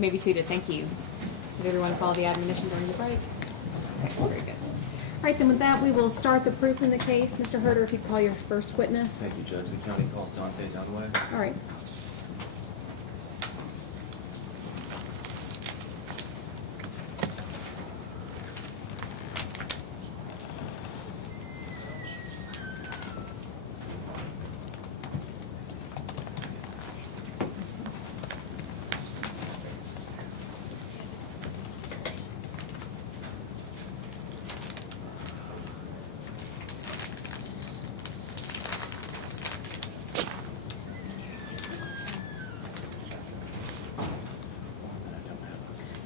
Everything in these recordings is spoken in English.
You may be seated. Thank you. Did everyone follow the admonition during the break? Very good. All right, then with that, we will start the proof in the case. Mr. Herter, if you'd call your first witness. Thank you, Judge. The county calls Dante Dunaway. All right.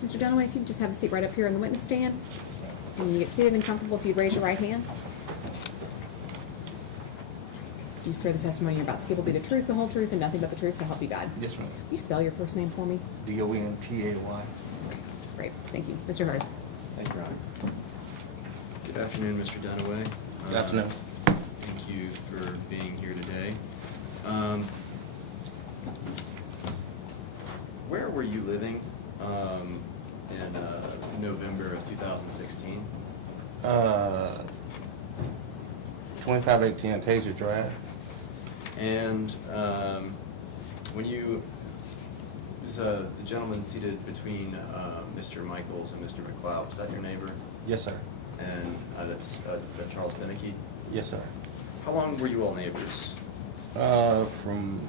Mr. Dunaway, if you just have a seat right up here in the witness stand, and you get seated and comfortable, if you'd raise your right hand. Do you swear the testimony you're about to give will be the truth, the whole truth, and nothing but the truth, so help you God? Yes, ma'am. Can you spell your first name for me? D-O-N-T-A-Y. Great, thank you. Mr. Hurd. Thank you, Ron. Good afternoon, Mr. Dunaway. Good afternoon. Thank you for being here today. Where were you living in November of 2016? 2518 Acacia Drive. And when you, the gentleman seated between Mr. Michaels and Mr. McLeod, was that your neighbor? Yes, sir. And is that Charles Beneke? Yes, sir. How long were you all neighbors? From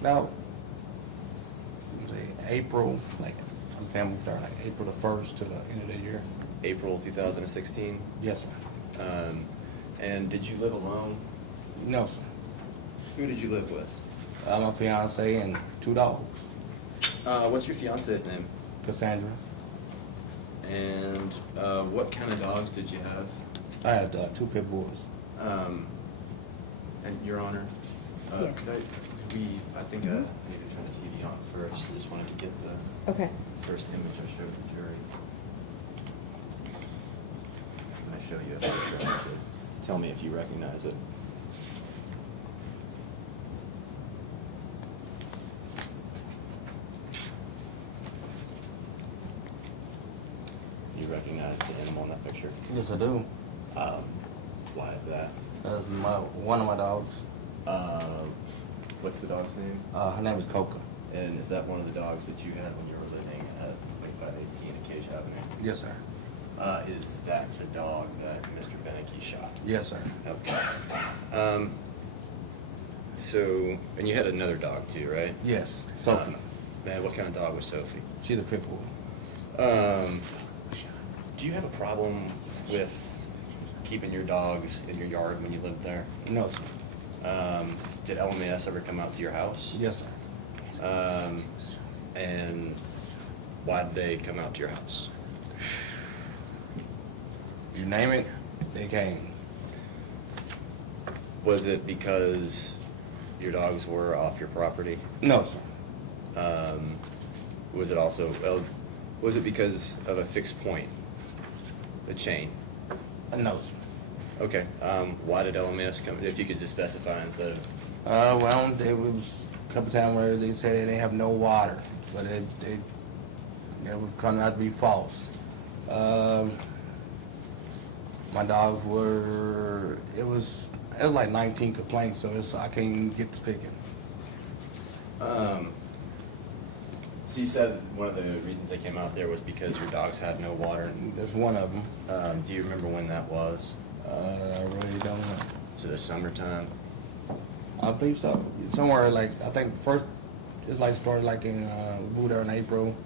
about April, like I'm starting like April the 1st to the end of the year. April 2016? Yes, sir. And did you live alone? No, sir. Who did you live with? My fiance and 2 dogs. What's your fiance's name? Cassandra. And what kind of dogs did you have? I had 2 pit bulls. And Your Honor, Yes. I think I need to turn the TV on first. I just wanted to get the Okay. first image I showed the jury. When I show you a picture, I should tell me if you recognize it. You recognize the animal in that picture? Yes, I do. Why is that? That's one of my dogs. What's the dog's name? Her name is Coca. And is that one of the dogs that you had when you were living at 2518 Acacia Avenue? Yes, sir. Is that the dog that Mr. Beneke shot? Yes, sir. Okay. So, and you had another dog too, right? Yes, Sophie. Man, what kind of dog was Sophie? She's a pit bull. Do you have a problem with keeping your dogs in your yard when you lived there? No, sir. Did LMAS ever come out to your house? Yes, sir. And why did they come out to your house? You name it, they came. Was it because your dogs were off your property? No, sir. Was it also, was it because of a fixed point, the chain? No, sir. Okay, why did LMS come, if you could just specify instead of... Well, it was a couple times where they said they didn't have no water, but they was coming out to be false. My dogs were, it was like 19 complaints, so I can't even get to picking. So you said one of the reasons they came out there was because your dogs had no water. That's one of them. Do you remember when that was? I really don't know. Was it the summertime? I believe so. Somewhere like, I think first, it's like started like in, we moved there in April.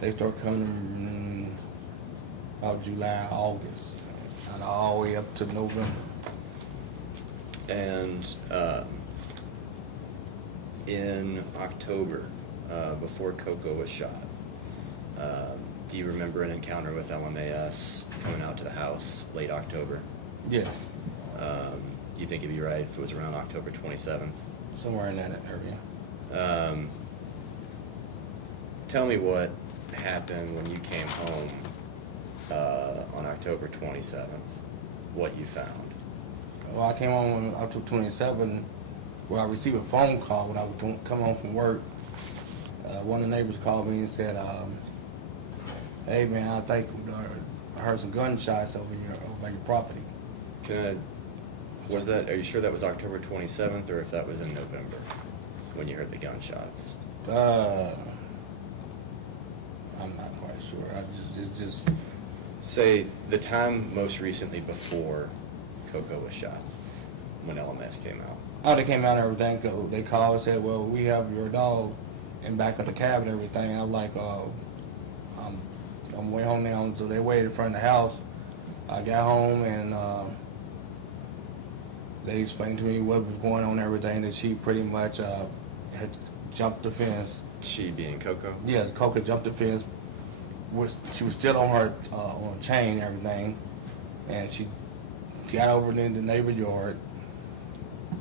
They started coming about July, August, and all the way up to November. And in October, before Coco was shot, do you remember an encounter with LMAS coming out to the house late October? Yes. Do you think it'd be right if it was around October 27th? Somewhere in that area. Tell me what happened when you came home on October 27th, what you found. Well, I came home on October 27th, where I received a phone call when I was coming home from work, one of the neighbors called me and said, "Hey man, I think I heard some gunshots over your property." Are you sure that was October 27th, or if that was in November, when you heard the gunshots? I'm not quite sure. It's just Say the time most recently before Coco was shot, when LMS came out. oh, they came out and everything. They called and said, "Well, we have your dog in back of the cab and everything." I'm like, I'm way home now. So they waited in front of the house. I got home and they explained to me what was going on and everything. That she pretty much had jumped the fence. She being Coco? Yes, Coco jumped the fence. She was still on her on a chain and everything, and she got over in the neighbor yard.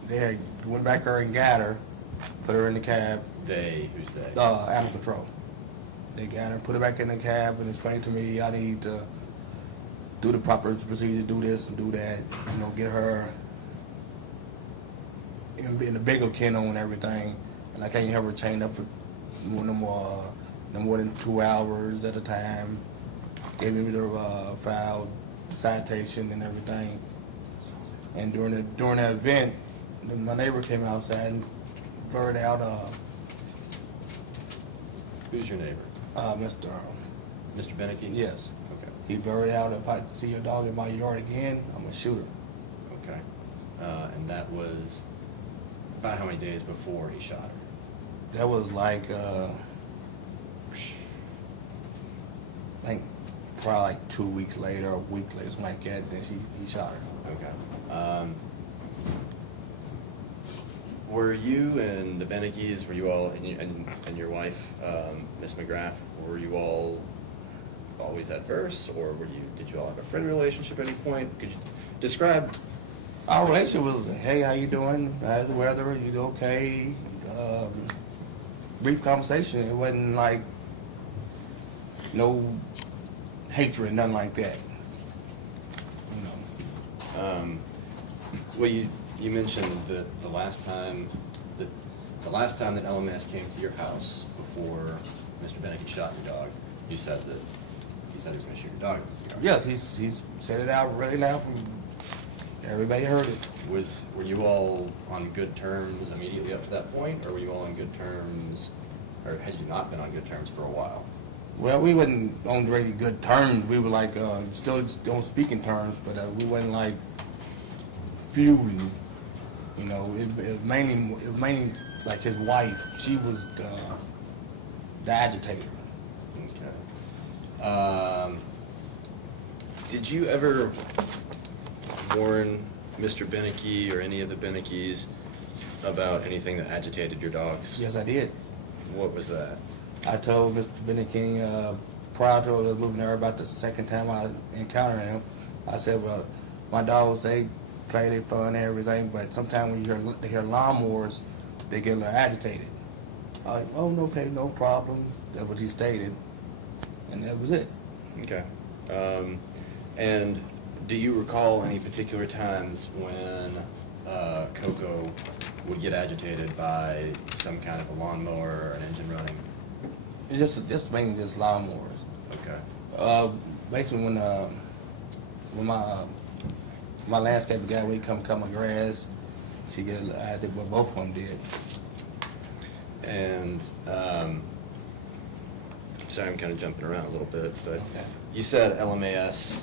They had went back there and got her, put her in the cab. Who's they? Animal control. They got her, put her back in the cab, and explained to me I need to do the proper procedure, do this and do that. Get her in the bigger kennel and everything. And I can't have her chained up for no more than 2 hours at a time. Gave me the file citation and everything. And during that event, my neighbor came outside and blurted out, Who's your neighbor? Mr. Beneke? Yes. Okay. He blurted out, "If I see your dog in my yard again, I'm gonna shoot her." Okay. And that was about how many days before he shot her? That was like, I think probably like 2 weeks later, or a week later, something like that. Then he shot her. Okay. Were you and the Benekes, were you all, and your wife, Miss McGrath, were you all always adverse, or did you all have a friend relationship at any point? Could you describe? Our relationship was, "Hey, how you doing? How's the weather? You okay?" Brief conversation. It wasn't like no hatred, nothing like that. Well, you mentioned that the last time that LMS came to your house before Mr. Beneke shot your dog, you said he was going to shoot your dog. Yes, he's said it out really loud. Everybody heard it. Were you all on good terms immediately up to that point, or were you all on good terms, or had you not been on good terms for a while? Well, we wasn't on really good terms. We were like still on speaking terms, but we wasn't like feuding. It was mainly like his wife. She was the agitator. Okay. Did you ever warn Mr. Beneke or any of the Benekes about anything that agitated your dogs? Yes, I did. What was that? I told Mr. Beneke prior to moving there about the second time I encountered him. I said, "Well, my dogs, they play, they fun and everything, but sometimes when they hear lawnmowers, they get a little agitated." I was like, "Oh, okay, no problem." That's what he stated, and that was it. Okay. And do you recall any particular times when Coco would get agitated by some kind of a lawnmower or an engine running? It's just mainly just lawnmowers. Okay. Basically, when my landscaper guy, when he come cut my grass, she get agitated. Well, both of them did. And sorry, I'm kind of jumping around a little bit, but Okay. you said LMAS,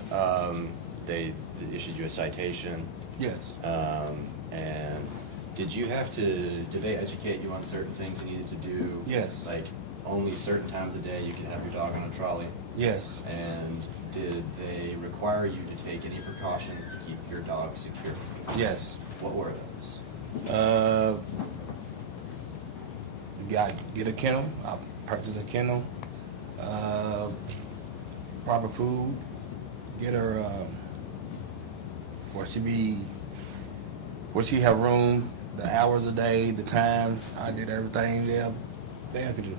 they issued you a citation. Yes. And did they educate you on certain things you needed to do? Yes. Like only certain times a day you could have your dog on a trolley? Yes. And did they require you to take any precautions to keep your dog secure? Yes. What were those? Get a kennel. I purchased a kennel. Proper food. Get her where she have room, the hours a day, the time. I did everything they had to do.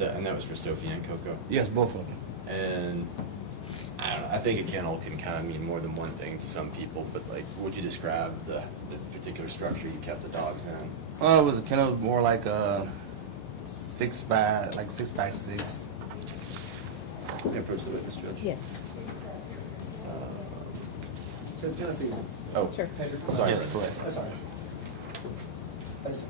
And that was for Sophie and Coco? Yes, both of them. And I don't know, I think a kennel can kind of mean more than one thing to some people, but like, would you describe the particular structure you kept the dogs in? Well, it was a kennel, was more like a 6 by 6. Can I approach the witness, Judge? Yes. Judge, can I see? Oh, Sure. sorry. Yes, correct. That's all right. That's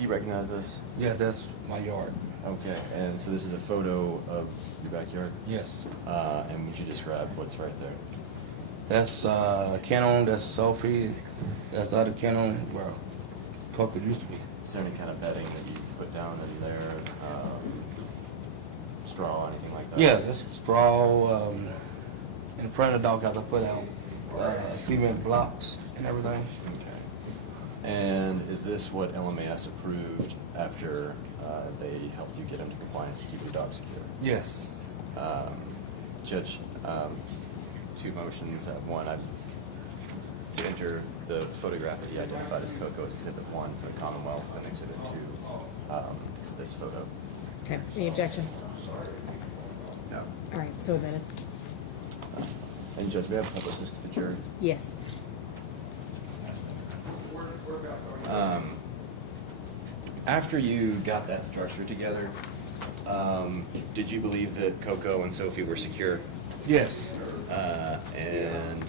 You recognize this? Yeah, that's my yard. Okay, and so this is a photo of your backyard? Yes. And would you describe what's right there? That's Canon, that's Sophie, that's the other Canon where Coco used to be. Is there any kind of bedding that you put down in there? Straw, anything like that? Yes, that's straw. In front of the doghouse, I put out cement blocks and everything. Okay. And is this what LMAS approved after they helped you get into compliance to keep your dog secure? Yes. Judge, two motions. One, to enter the photograph that he identified as Coco as Exhibit 1 for the Commonwealth, and Exhibit 2 is this photo. Okay, any objection? No. All right, so admitted. And Judge, we have to publish this to the jury. Yes. After you got that structure together, did you believe that Coco and Sophie were secure? Yes. And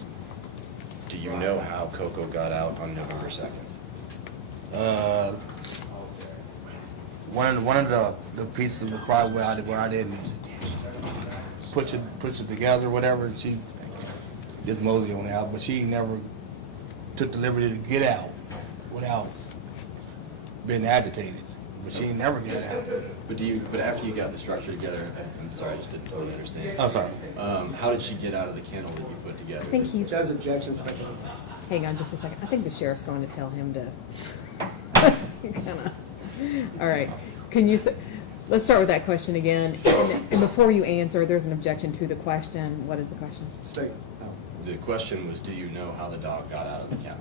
do you know how Coco got out on November 2nd? One of the pieces of the crowd where I didn't put it together or whatever, and she just mosey on out, but she never took the liberty to get out without being agitated. But she never got out. But after you got the structure together, I'm sorry, I just didn't totally understand. I'm sorry. How did she get out of the kennel that you put together? I think he's, Judge, objections, second. hang on just a second. I think the sheriff's going to tell him to kinda, all right. Can you, let's start with that question again. And before you answer, there's an objection to the question. What is the question? State. No. The question was, do you know how the dog got out of the kennel?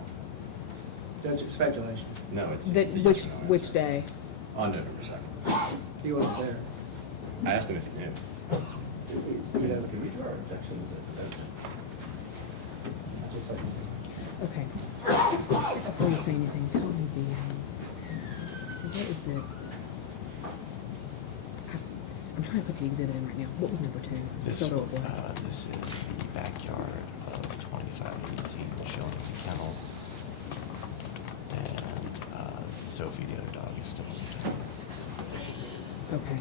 Judge, speculation. No, it's That, a yes which, or no which answer. day? On November 2nd. He wasn't there. I asked him if he knew. He doesn't. Can we do our objections Just like. Okay. Before you say anything, tell me what is the, I'm trying to put the exhibit in right now. What was number 2? This Photo of what? is the backyard of 2518, showing the kennel. And Sophie, the other dog, is still in the kennel. Okay.